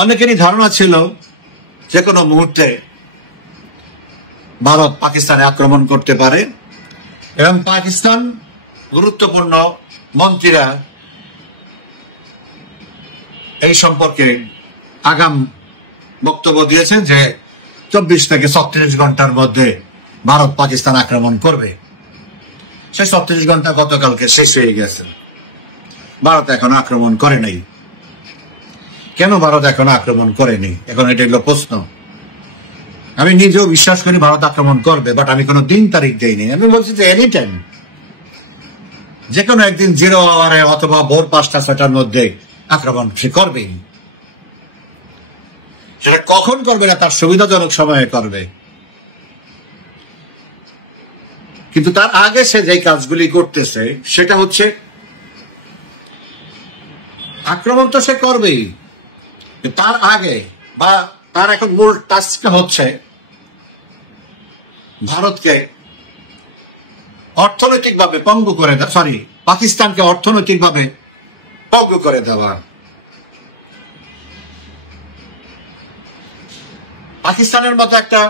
অনেকেরই ধারণা ছিল যে কোনো মুহূর্তে ভারত পাকিস্তানে আক্রমণ করতে পারে এবং পাকিস্তান গুরুত্বপূর্ণ মন্ত্রীরা এই সম্পর্কে আগাম বক্তব্য দিয়েছেন যে 24 থেকে 36 ঘন্টার মধ্যে ভারত পাকিস্তান আক্রমণ করবে। সেই 36 ঘন্টা গতকালকে শেষ হয়ে গেছে, ভারত এখন আক্রমণ করে নাই। কেন ভারত এখন আক্রমণ করেনি, এখন এটা হলো প্রশ্ন। আমি নিজেও বিশ্বাস করি ভারত আক্রমণ করবে, বাট আমি কোনো দিন তারিখ দেইনি। আমি বলছি যে এনি টাইম, যে কোনো একদিন 0 আওয়ারে অথবা ভোর 5টা-6টার মধ্যে আক্রমণ সে করবেই। সেটা কখন করবে না, তার সুবিধাজনক সময়ে করবে। কিন্তু তার আগে সে যে কাজগুলি করতেছে সেটা হচ্ছে আক্রমণ তো সে করবেই, তার আগে বা তার এখন মূল টাস্কটা হচ্ছে ভারতকে অর্থনৈতিকভাবে পঙ্গু করে দেওয়া, সরি পাকিস্তানকে অর্থনৈতিকভাবে পঙ্গু করে দেওয়া। পাকিস্তানের মতো একটা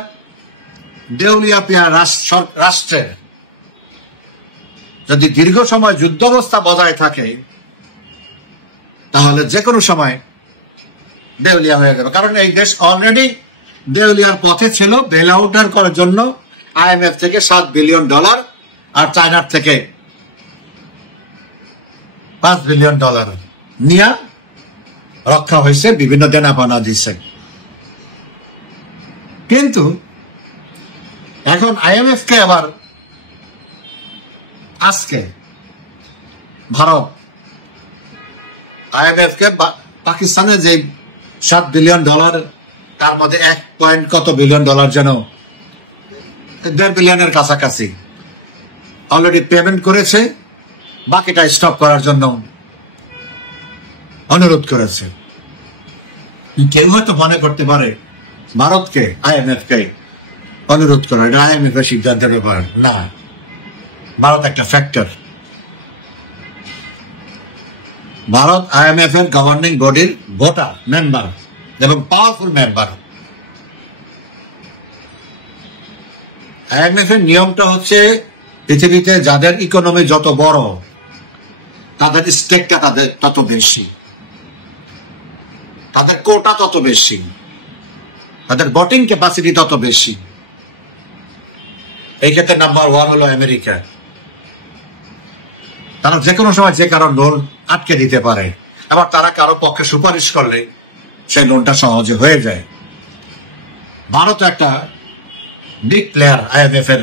দেউলিয়া পিয়া রাষ্ট্রের যদি দীর্ঘ সময় যুদ্ধাবস্থা বজায় থাকে তাহলে যে কোনো সময় দেউলিয়া হয়ে যাবে। কারণ এই দেশ অলরেডি দেউলিয়ার পথে ছিল। বেল আউট করার জন্য IMF থেকে $7 বিলিয়ন আর চায়নার থেকে $5 বিলিয়ন নিয়ে রক্ষা হয়েছে, বিভিন্ন দেনাপানা দিচ্ছে। কিন্তু এখন IMF কে আবার আজকে ভারত IMF কে পাকিস্তানের যে $7 বিলিয়ন তার মধ্যে 1 পয়েন্ট কত বিলিয়ন যেন $1.5 বিলিয়নের কাছাকাছি অলরেডি পেমেন্ট করেছে, বাকিটা স্টপ করার জন্য অনুরোধ করেছে। কেউ হয়তো মনে করতে পারে ভারতকে IMF কে অনুরোধ করা এটা IMF এর সিদ্ধান্তের ব্যাপার না, ভারত একটা ফ্যাক্টর। ভারত IMF এর গভর্নিং বডির ভোটার মেম্বার এবং পাওয়ারফুল মেম্বার। IMF এর নিয়মটা হচ্ছে পৃথিবীতে যাদের ইকোনমি যত বড় তাদের স্টেকটা তাদের তত বেশি, তাদের কোটা তত বেশি, তাদের ভোটিং ক্যাপাসিটি তত বেশি। এই ক্ষেত্রে নাম্বার 1 হলো আমেরিকা। তারা যে কোনো সময় যে কারো লোন আটকে দিতে পারে, আবার তারা কারো পক্ষে সুপারিশ করলে সেই লোনটা সহজে হয়ে যায়। ভারত একটা বিগ প্লেয়ার IMF এর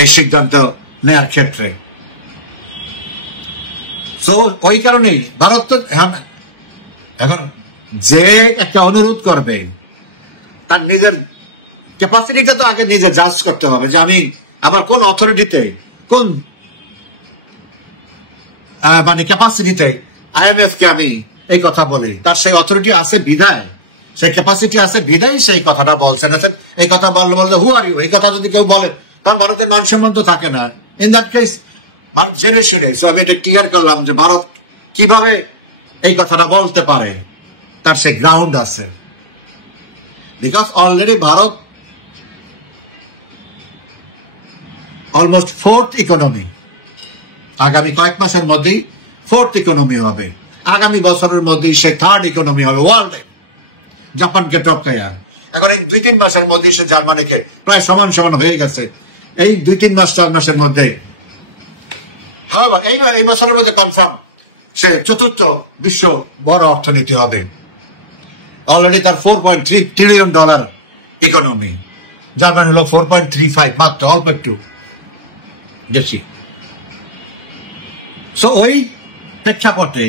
এই সিদ্ধান্ত নেয়ার ক্ষেত্রে। তো ওই কারণেই ভারত তো এখন যে একটা অনুরোধ করবে তার নিজের ক্যাপাসিটিটা তো আগে নিজে জাজ করতে হবে যে আমি আবার কোন অথরিটিতে কোন মানে ক্যাপাসিটিতে IMF কে আমি এই কথা বলি। তার সেই অথরিটি আছে বিধায়, সেই ক্যাপাসিটি আছে বিধায় সেই কথাটা বলছেন। এই কথা বললে হু আর ইউ, এই কথা যদি কেউ বলে তার ভারতের মান সম্মান তো থাকে না। ইন দ্যাট কেস ভারত জেনে শুনে, সো আমি এটা ক্লিয়ার করলাম যে ভারত কিভাবে এই কথাটা বলতে পারে, তার সেই গ্রাউন্ড আছে। Because already Bharat almost 4th economy, আগামী কয়েক মাসের মধ্যেই 4th ইকোনমি হবে, আগামী বছরের মধ্যেই সে 3rd ইকোনমি হবে ওয়ার্ল্ডে, জাপানকে টপকাইয়া। এখন এই 2-3 মাসের মধ্যেই সে জার্মানিকে প্রায় সমান সমান হয়ে গেছে। এই 2-3 মাস 4 মাসের মধ্যে এই বছরের মধ্যে কনফার্ম সে 4th বিশ্ব বড় অর্থনীতি হবে। অলরেডি তার $4.3 ট্রিলিয়ন ইকোনমি, জার্মানি হলো 4.35, মাত্র অল্প একটু বেশি। সো ওই প্রেক্ষাপটে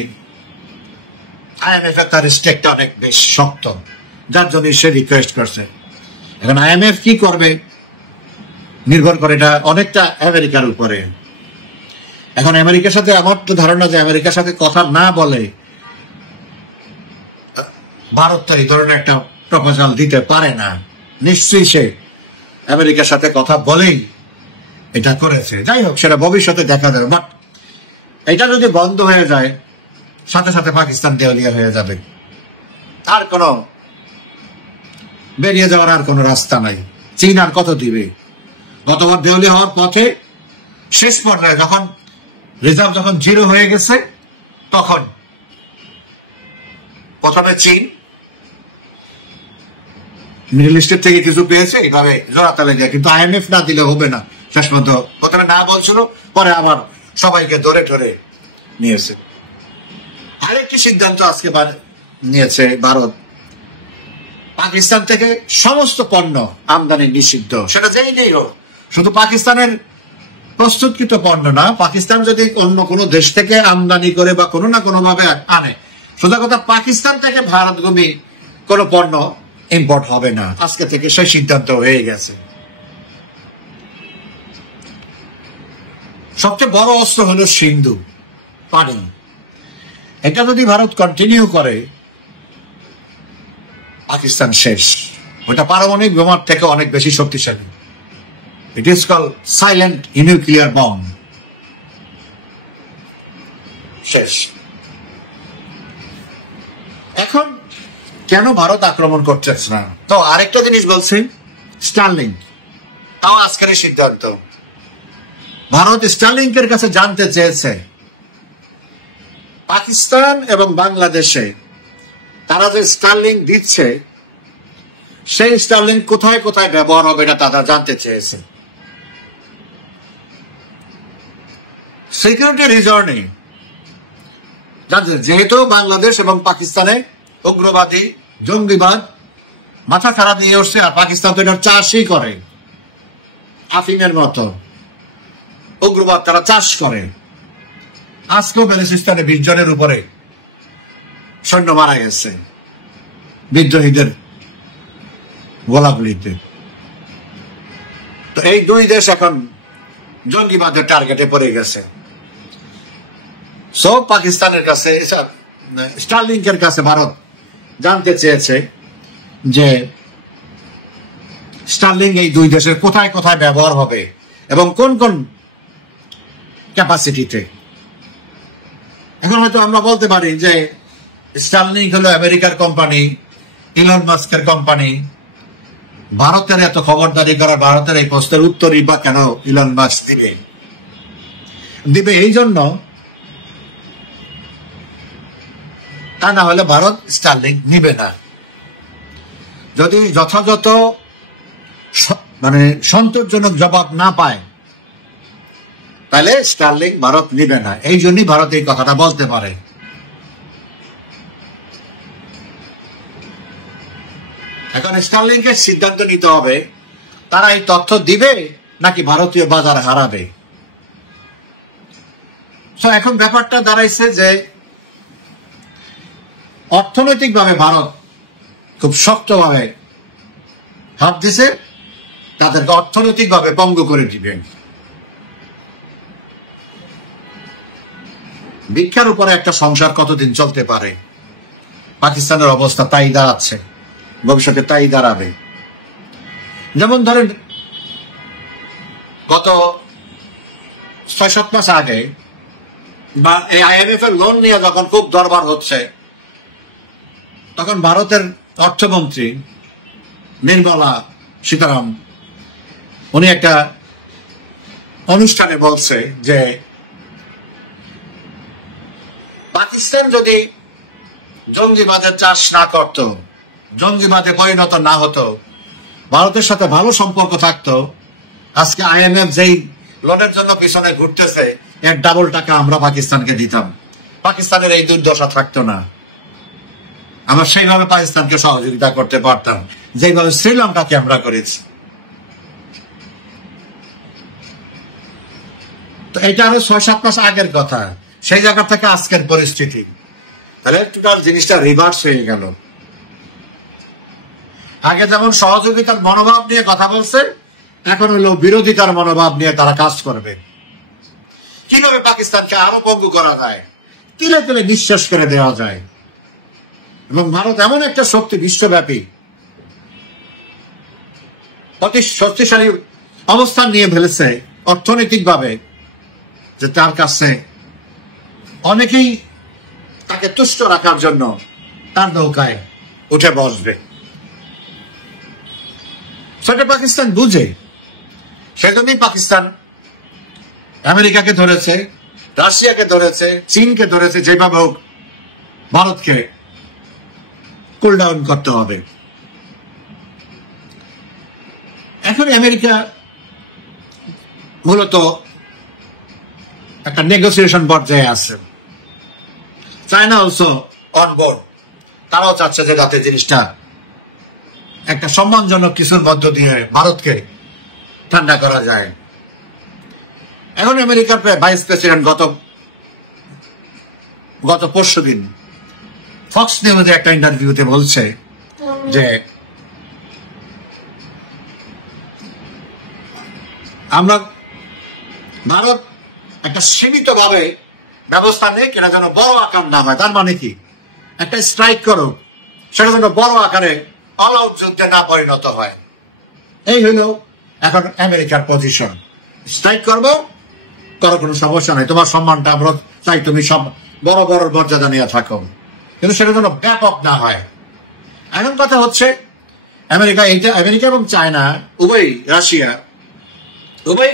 IMF এর তার স্টেকটা অনেক বেশ শক্ত, যার জন্য সে রিকোয়েস্ট করছে। এখন IMF কি করবে নির্ভর করে এটা অনেকটা আমেরিকার উপরে। এখন আমেরিকার সাথে আমার তো ধারণা যে আমেরিকার সাথে কথা না বলে ভারত তো এই ধরনের একটা প্রপোজাল দিতে পারে না। নিশ্চয়ই সে আমেরিকার সাথে কথা বলেই এটা করেছে। যাই হোক, সেটা ভবিষ্যতে দেখা যাবে। বাট এটা যদি বন্ধ হয়ে যায় সাথে সাথে পাকিস্তান দেউলিয়া হয়ে যাবে, আর কোনো বেরিয়ে যাওয়ার আর কোনো রাস্তা নাই। চীন আর কত দিবে? গতবার দেউলি হওয়ার পথে শেষ পর্যায়ে যখন রিজার্ভ যখন 0 হয়ে গেছে, তখন প্রথমে চীন মিডল ইস্টের থেকে কিছু পেয়েছে, এইভাবে জোড়াতালে যায়, কিন্তু IMF না দিলে হবে না। শেষ পর্যন্ত প্রথমে না বলছিল, পরে আবার সবাইকে ধরে ধরে নিয়েছে। আরেকটি সিদ্ধান্ত আজকে নিয়েছে ভারত, পাকিস্তান থেকে সমস্ত পণ্য আমদানি নিষিদ্ধ, সেটা যেই নেই হোক। শুধু পাকিস্তানের প্রস্তুতকৃত পণ্য না, পাকিস্তান যদি অন্য কোনো দেশ থেকে আমদানি করে বা কোনো না কোনো ভাবে আনে, সোজা কথা পাকিস্তান থেকে ভারতগামী কোনো পণ্য ইম্পোর্ট হবে না। আজকে থেকে সেই সিদ্ধান্ত হয়ে গেছে। সবচেয়ে বড় অস্ত্র হলো সিন্ধু পানি। এটা যদি ভারত কন্টিনিউ করে, পাকিস্তান শেষ। ওটা পারমাণবিক বোমার থেকে অনেক বেশি শক্তিশালী। It is call silent nuclear bomb. শেষ। এখন কেন ভারত আক্রমণ করতেছে না? তো আরেকটা জিনিস বলছি, স্টারলিংক। তাও আজকের সিদ্ধান্ত, ভারত স্টারলিংকের কাছে জানতে চেয়েছে পাকিস্তান এবং বাংলাদেশে তারা যে স্টারলিংক দিচ্ছে, সেই স্টারলিংক কোথায় কোথায় ব্যবহার হবে এটা তারা জানতে চেয়েছে। সিকিউরিটি রিজনে জানতে, যেহেতু বাংলাদেশ এবং পাকিস্তানে উগ্রবাদী জঙ্গিবাদ মাথা খারাপ নিয়ে উঠছে, আর পাকিস্তান তো এটার চাষই করে, আফিমের মতো উগ্রবাদ তারা চাষ করে। আজকেও বেলুচিস্তানে 20 জনের উপরে সৈন্য মারা গেছে বিদ্রোহীদের গোলাগুলিতে। তো এই দুই দেশ এখন জঙ্গিবাদের টার্গেটে পড়ে গেছে। সব পাকিস্তানের কাছে, স্টারলিংকের কাছে ভারত জানতে চেয়েছে যে স্টারলিংক এই দুই দেশের কোথায় কোথায় ব্যবহার হবে এবং কোন কোন ক্যাপাসিটিতে। এখন হয়তো আমরা বলতে পারি যে স্টারলিংক হলো আমেরিকার কোম্পানি, ইলন মাস্কের কোম্পানি। ভারতের এত খবরদারি করা, ভারতের এই প্রশ্নের উত্তরই বা কেন ইলন মাস্ক দিবে এই জন্য, তা না হলে ভারত স্টারলিংক নিবে না। যদি যথাযথ সন্তোষজনক জবাব না পায়, তাহলে স্টারলিংক ভারত নিবে না। এই জন্যই ভারত এই কথাটা বলতে পারে। এখন স্টারলিংকের সিদ্ধান্ত নিতে হবে, তারা এই তথ্য দিবে নাকি ভারতীয় বাজার হারাবে। এখন ব্যাপারটা দাঁড়াইছে যে অর্থনৈতিকভাবে ভারত খুব শক্তভাবে হাত দিছে, তাদেরকে অর্থনৈতিকভাবে পঙ্গু করে দিবেন। ভিক্ষার উপরে একটা সংসার কতদিন চলতে পারে? পাকিস্তানের অবস্থা তাই দাঁড়াচ্ছে, ভবিষ্যতে তাই দাঁড়াবে। যেমন ধরেন গত 6-7 মাস আগে বা এই IMF এর লোন নিয়ে যখন খুব দরবার হচ্ছে, তখন ভারতের অর্থমন্ত্রী নির্মলা সীতারামন উনি একটা অনুষ্ঠানে বলছে যে পাকিস্তান যদি জঙ্গিবাদের চাষ না করত, জঙ্গিবাদে পরিণত না হতো, ভারতের সাথে ভালো সম্পর্ক থাকতো, আজকে IMF যেই লোনের জন্য পিছনে ঘুরতেছে এর ডাবল টাকা আমরা পাকিস্তানকে দিতাম, পাকিস্তানের এই দুর্দশা থাকতো না। আমরা সেইভাবে পাকিস্তানকে সহযোগিতা করতে পারতাম যেভাবে শ্রীলঙ্কাকে আমরা করেছি। তো এটা আরো 6-7 মাস আগের কথা, সেই জায়গা থেকে আজকের পরিস্থিতি, তাহলে টোটাল জিনিসটা রিভার্স হয়ে গেল। আগে যেমন সহযোগিতার মনোভাব নিয়ে কথা বলছে, এখন হলো বিরোধিতার মনোভাব নিয়ে তারা কাজ করবে। কিভাবে পাকিস্তানকে আরো পঙ্গু করা যায়, তিলে তিলে নিঃশ্বাস করে দেওয়া যায়। এবং ভারত এমন একটা শক্তি, বিশ্বব্যাপী অতি শক্তিশালী অবস্থান নিয়ে ফেলেছে অর্থনৈতিকভাবে, যে তার কাছে অনেকেই তাকে তুষ্ট রাখার জন্য তার নৌকায় উঠে বসবে। সেটা পাকিস্তান বুঝে, সেজন্যই পাকিস্তান আমেরিকাকে ধরেছে, রাশিয়াকে ধরেছে, চীনকে ধরেছে, যেভাবে হোক ভারতকে কুল ডাউন করতে হবে। এখন আমেরিকা মূলত একটা নেগোসিয়েশন পর্যায়ে আছে। চায়না অলসো অন বোর্ড, তারাও চাচ্ছে যে যাতে জিনিসটা একটা সম্মানজনক কিছুর মধ্য দিয়ে ভারতকে ঠান্ডা করা যায়। এখন আমেরিকার ভাইস প্রেসিডেন্ট গত পরশুদিন ফক্স নিউজে একটা ইন্টারভিউতে বলছে যে আমরা ভারত একটা সীমিত ভাবে ব্যবস্থা নেই, এটা যেন বড় আকার না হয়। তার মানে কি, একটা স্ট্রাইক করো, সেটা যেন বড় আকারে অল আউট যুদ্ধে না পরিণত হয়। এই হইল এখন আমেরিকার পজিশন। স্ট্রাইক করবো, করো, কোনো সমস্যা নেই, তোমার সম্মানটা আমরা চাই, তুমি সব বড় বড় মর্যাদা নিয়ে থাকো, কিন্তু সেটা যেন ব্যাপক না হয়। এখন কথা হচ্ছে আমেরিকা এবং চায়না উভয়, রাশিয়া উভয়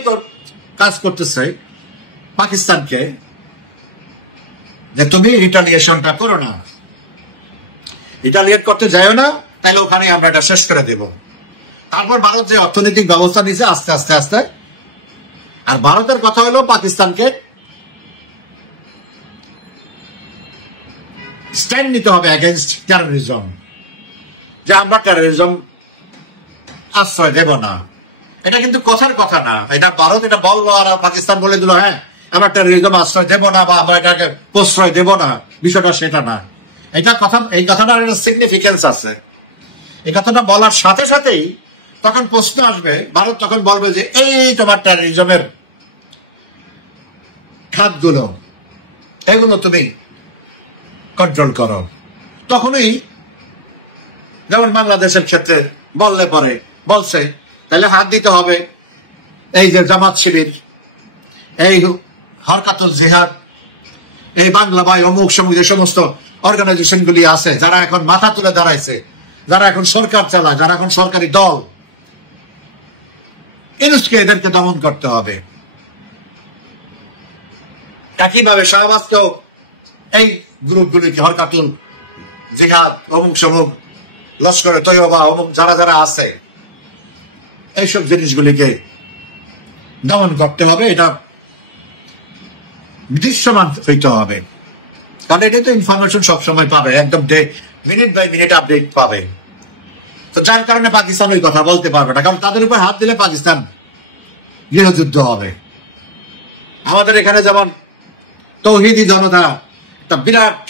কাজ করতেছে পাকিস্তানকে যে তুমি রিটালিয়েশনটা করো না, রিটালিয়েট করতে যাইও না, তাহলে ওখানে আমরা এটা শেষ করে দেব। তারপর ভারত যে অর্থনৈতিক ব্যবস্থা নিছে আস্তে আস্তে আস্তে, আর ভারতের কথা হলো পাকিস্তানকে স্ট্যান্ড নিতে হবে এগেইনস্ট টেরোরিজম, যে আমরা টেরোরিজম আশ্রয় দেব না। এটা কিন্তু কথার কথা না, এটা ভারত এটা বললো আর পাকিস্তান বলে দিল হ্যাঁ আমরা টেরোরিজম আশ্রয় দেব না বা আমরা এটাকে প্রশ্রয় দেব না, বিষয়টা সেটা না। এটা কথা, এই কথাটার একটা সিগনিফিকেন্স আছে। এই কথাটা বলার সাথে সাথেই তখন প্রশ্ন আসবে, ভারত তখন বলবে যে এই তোমার টেরোরিজমের খাতগুলো, এগুলো তুমি কন্ট্রোল করো। তখনই যেমন বাংলাদেশের ক্ষেত্রে বললে পরে বলছে, তাহলে হাত দিতে হবে এই যে জামাত শিবির, এই হরকাতুল জিহাদ, এই বাংলা ভাই, অমুক সমুক যে সমস্ত অর্গানাইজেশন গুলি আছে, যারা এখন মাথা তুলে দাঁড়াইছে, যারা এখন সরকার চালায়, যারা এখন সরকারি দল, এদেরকে দমন করতে হবে। একইভাবে শাহবাজকেও এই গ্রুপগুলিকে, হরকাতুল জিহাদ, অমুক সমুক, লস্করে তৈয়বা, অমুক যারা যারা আছে, এইসব জিনিসগুলিকে দমন করতে হবে। এটা দৃশ্যমান হইতে হবে, কারণ এটা তো ইনফরমেশন সবসময় পাবে, একদম মিনিট বাই মিনিট আপডেট পাবে। তো যার কারণে পাকিস্তান ওই কথা বলতে পারবে না, কারণ তাদের উপর হাত দিলে পাকিস্তান গৃহযুদ্ধ হবে। আমাদের এখানে যেমন তৌহিদি জনতা একটা বিরাট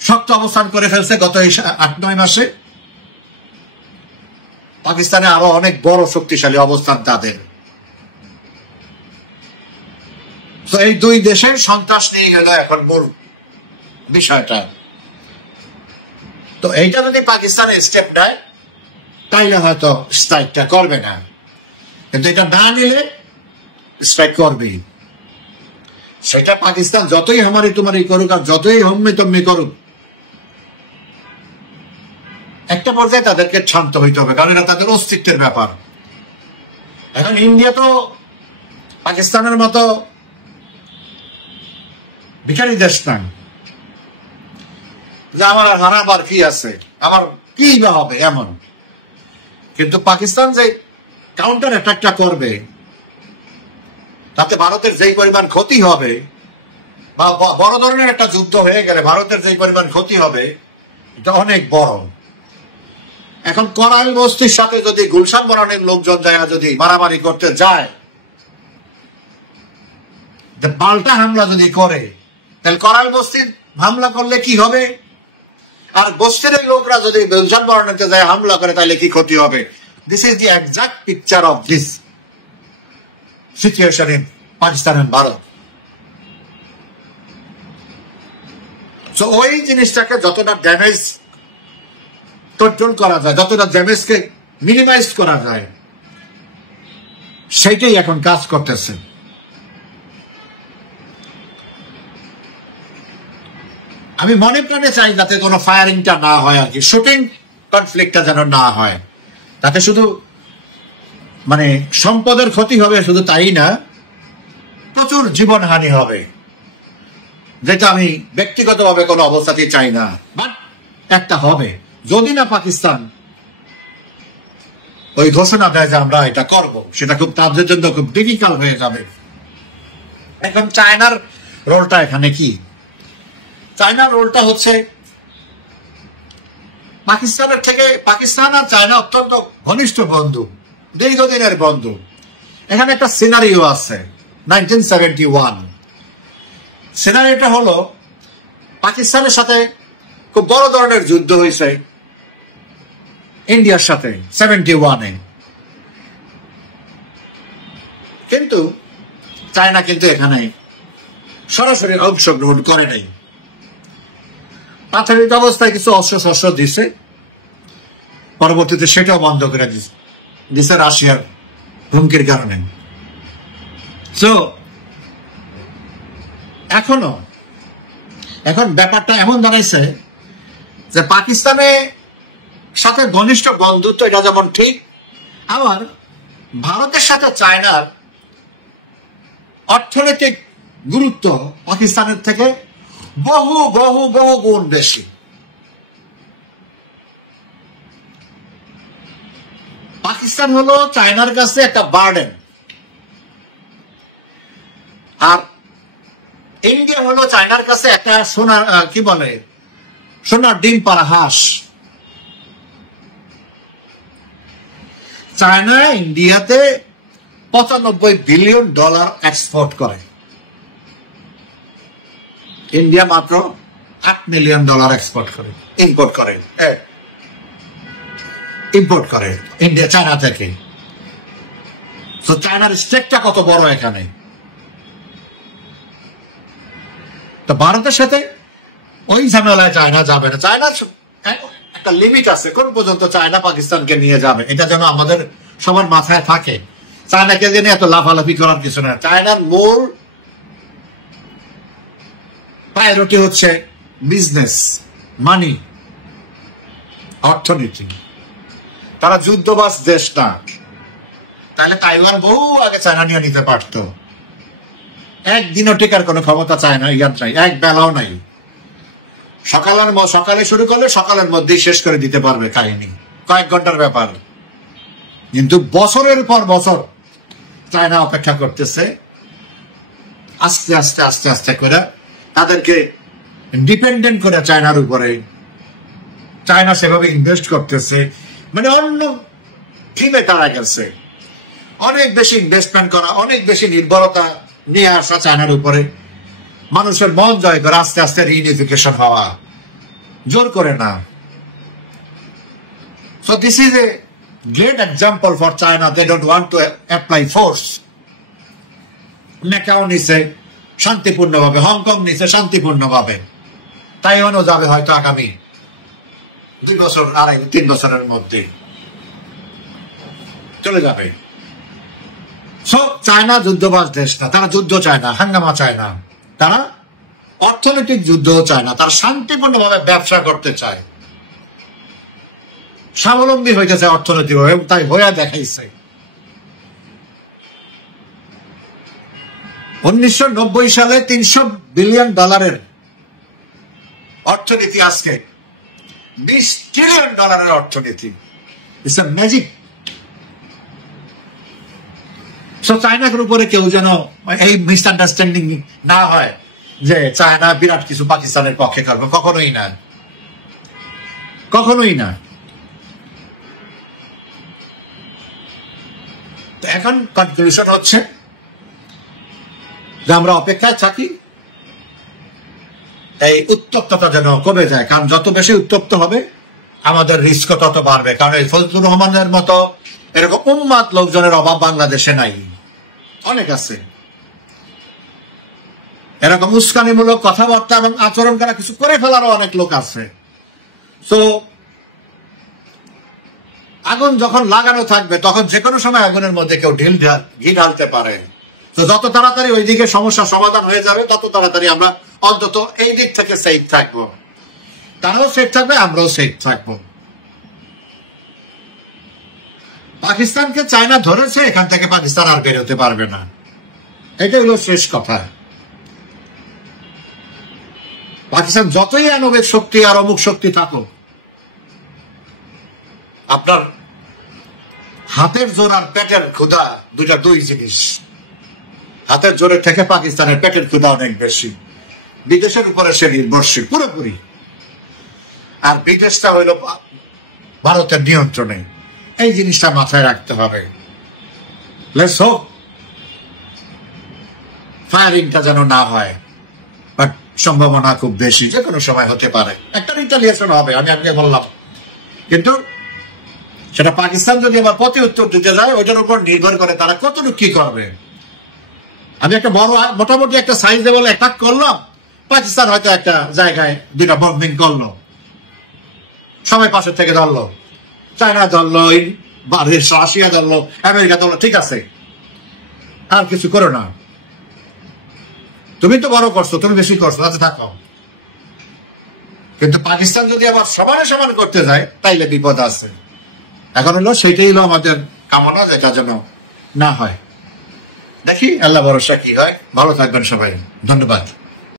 শক্ত অবস্থান করে ফেলছে গত 8-9 মাসে, পাকিস্তানে আরো অনেক বড় শক্তিশালী অবস্থান তাদের। তো এই দুই দেশের সন্ত্রাস নিয়ে গেল এখন মূল বিষয়টা। তো এইটা যদি পাকিস্তানের স্টেপ নেয় তাইলে হয়তো স্ট্রাইকটা করবে না, কিন্তু এটা না নিলে স্ট্রাইক করবেই। সেটা পাকিস্তান যতই হামারি তুমারি করুক আর যতই হম্মি তম্মি করুক, একটা পর্যায়ে তাদেরকে শান্ত হইতে হবে, কারণ এটা তাদের অস্তিত্বের ব্যাপার। এখন ইন্ডিয়া তো পাকিস্তানের মতো ভিখারি দেশ না, যে আমার হারাবার কি আছে, আমার কি বা হবে এমন। কিন্তু পাকিস্তান যে কাউন্টার অ্যাটাকটা করবে, তাতে ভারতের যেই পরিমাণ ক্ষতি হবে, বা বড় ধরনের একটা যুদ্ধ হয়ে গেলে ভারতের যেই পরিমাণ ক্ষতি হবে, এটা অনেক বড়। এখন করাইল বস্তির সাথে যদি গুলশান বনানীর লোকজন যায় যদি মারামারি করতে যায়, পাল্টা হামলা যদি করে, তাহলে করাইল বস্তির হামলা করলে কি হবে, আর বস্তির লোকরা যদি গুলশান বনানীতে যায় হামলা করে তাহলে কি ক্ষতি হবে। This is the exact picture of this situation in Pakistan and Bharat. তো ওই জিনিসটাকে যতটা ড্যামেজ কন্ট্রোল করা যায়, যতটা ড্যামেজকে মিনিমাইজ করা যায়, সেইটাই এখন কাজ করতেছে। আমি মনে প্রাণে চাই যাতে কোনো ফায়ারিংটা না হয়, আর কি শুটিং কনফ্লিক্টটা যেন না হয়, তাতে শুধু মানে সম্পদের ক্ষতি হবে, শুধু তাই না, প্রচুর জীবনহানি হবে, যেটা আমি ব্যক্তিগতভাবে কোনো অবস্থাতেই চাই না। বাট একটা হবে, যদি না পাকিস্তান ওই ঘোষণা দেয় যে আমরা এটা করব, সেটা খুব তাদের জন্য খুব ডিফিকাল্ট হয়ে যাবে। এখন চায়নার রোলটা এখানে কি? চায়নার রোলটা হচ্ছে পাকিস্তানের থেকে, পাকিস্তান আর চায়না অত্যন্ত ঘনিষ্ঠ বন্ধু, দীর্ঘদিনের বন্ধু। এখানে একটা সিনারিও আছে 1971। সিনারিওটা হলো পাকিস্তানের সাথে খুব বড় ধরনের যুদ্ধ হয়েছে ইন্ডিয়ার সাথে 71-এ, কিন্তু চায়না কিন্তু এখানে সরাসরি অংশগ্রহণ করে নাই। প্রাথমিক অবস্থায় কিছু অস্ত্র শস্ত্র দিছে, পরবর্তীতে সেটাও বন্ধ করে দিছে রাশিয়ার হুমকির কারণে। তো এখন ব্যাপারটা এমন দাঁড়াইছে যে পাকিস্তানের সাথে ঘনিষ্ঠ বন্ধুত্ব, এটা যেমন ঠিক, আবার ভারতের সাথে চায়নার অর্থনৈতিক গুরুত্ব পাকিস্তানের থেকে বহু বহু বহু গুণ বেশি। পাকিস্তান হলো চায়নার কাছে একটা বার্ডেন, আর ইন্ডিয়া হলো চায়নার কাছে একটা সোনার কি বলে, সোনার ডিম পাড়া হাঁস। চায়না ইন্ডিয়াতে $95 বিলিয়ন এক্সপোর্ট করে, ইন্ডিয়া মাত্র $8 মিলিয়ন এক্সপোর্ট করে, ইম্পোর্ট করে ইন্ডিয়া চায়না থেকে। তো চায়নার স্টেকটা কত বড় এখানে। তো ভারতের সাথে ওই ঝামেলায় চায়না যাবে না। চায়নার একটা লিমিট আছে, কোন পর্যন্ত চায়না পাকিস্তানকে নিয়ে যাবে, এটা যেন আমাদের সবার মাথায় থাকে। চায়নাকে জেনে এত লাফালাফি করার কিছু না। চায়নার মূল প্রায়োরিটি হচ্ছে বিজনেস, মানি, অর্থনীতি। তারা যুদ্ধবাজ দেশ না, তাহলে তাইওয়ান বহু আগে চায়না নিয়ে নিতে পারতো। একদিনও টেকার কোনো ক্ষমতা চায়না ইয়ার নাই, এক বেলাও নাই। সকালে শুরু করলে সকালের মধ্যেই শেষ করে দিতে পারবে কাহিনী, কয়েক ঘন্টার ব্যাপার। কিন্তু বছরের পর বছর চায়না অপেক্ষা করতেছে, আস্তে আস্তে আস্তে আস্তে করে তাদেরকে ডিপেন্ডেন্ট করে চায়নার উপরে। চায়না সেভাবে ইনভেস্ট করতেছে, মানে অন্য থিমে তারা গেছে। অনেক বেশি ইনভেস্টমেন্ট করা, অনেক বেশি নির্ভরতা নিয়ে আসা চায়নার উপরে, মানুষের মন জয় করে আস্তে আস্তে রিইউনিফিকেশন হওয়া, জোর করে না। So this is a great example for China. They don't want to apply force. Macau নিছে শান্তিপূর্ণভাবে, হংকং নিছে শান্তিপূর্ণভাবে, তাইওয়ানও যাবে হয়তো আগামী 2 বছর, 2.5-3 বছরের মধ্যে চলে যাবে। সো চায়না যুদ্ধবাজ দেশ না, তারা যুদ্ধ চায় না, হাঙ্গামা চায় না, তারা অর্থনৈতিক যুদ্ধও চায় না, তারা শান্তিপূর্ণভাবে ব্যবসা করতে চায়, স্বাবলম্বী হইতে চায় অর্থনৈতিকভাবে, তাই হয়ে দেখাইছে। 1990 সালে $300 বিলিয়ন অর্থনীতি, আজকে $20 ট্রিলিয়ন অর্থনীতি। It's a magic. সো চায়নার উপরে কেউ যেন এই মিসআন্ডারস্ট্যান্ডিং না হয় যে চায়না বিরাট কিছু পাকিস্তানের পক্ষে করবে, কখনোই না, কখনোই না। তো এখন কনক্লুশন হচ্ছে যে আমরা অপেক্ষায় থাকি এই উত্তপ্ততা যেন কমে যায়, কারণ যত বেশি উত্তপ্ত হবে আমাদের রিস্ক তত বাড়বে। কারণ এই ফজলুর রহমানের মতো এরকম উন্মাদ লোকজনের অভাব বাংলাদেশে নাই, অনেক আছে। এরকম উস্কানিমূলক কথাবার্তা এবং আচরণ করা, কিছু করে ফেলারও অনেক লোক আছে। তো আগুন যখন লাগানো থাকবে তখন যে কোনো সময় আগুনের মধ্যে কেউ ঘি ঢালতে পারে। তো যত তাড়াতাড়ি ওই দিকে সমস্যা সমাধান হয়ে যাবে তত তাড়াতাড়ি আমরা অন্তত এই দিক থেকে সেফ থাকবো, তারাও সেফ থাকবে, আমরাও সেফ থাকবো। পাকিস্তানকে চায়না ধরেছে, এখান থেকে পাকিস্তান আর বেরোতে পারবে না, এটা হলো শেষ কথা। পাকিস্তান যতই আণবিক শক্তি আর অমুক শক্তি থাকুক, আপনার হাতের জোর আর পেটের ক্ষুধা দুই জিনিস। হাতের জোরের থেকে পাকিস্তানের পেটের ক্ষুধা অনেক বেশি, বিদেশের উপরে সে নির্ভরশীল পুরোপুরি, আর বিদেশটা হইল ভারতের নিয়ন্ত্রণে। এই জিনিসটা মাথায় রাখতে হবে। লেটস হোপ ফায়ারিংটা যেন না হয়, বাট সম্ভাবনা খুব বেশি, যে কোনো সময় হতে পারে, একটা রিটালিয়েশন হবে, আমি আগে বললাম। কিন্তু সেটা পাকিস্তান যদি আবার প্রতি উত্তর দিতে যায়, ওইটার উপর নির্ভর করে তারা কতটুকু কি করবে। আমি একটা বড় মোটামুটি একটা সাইজ লেভেল অ্যাটাক করলাম, পাকিস্তান হয়তো একটা জায়গায় দুটা বম্বিং করলো, সবাই পাশের থেকে ধরলো, চায়না ধরলো, রাশিয়া ধরলো, আমেরিকা ধরলো, ঠিক আছে, আর কিছু করো না, তুমি তো বড় করছো, তুমি বেশি করছো, তাতে থাকো। কিন্তু পাকিস্তান যদি আবার সমানে সমান করতে যায়, তাইলে বিপদ আছে। এখন হলো সেটাই হলো আমাদের কামনা, যেটা যেন না হয়। দেখি আল্লাহ ভরসা কি হয়। ভালো থাকবেন সবাই, ধন্যবাদ।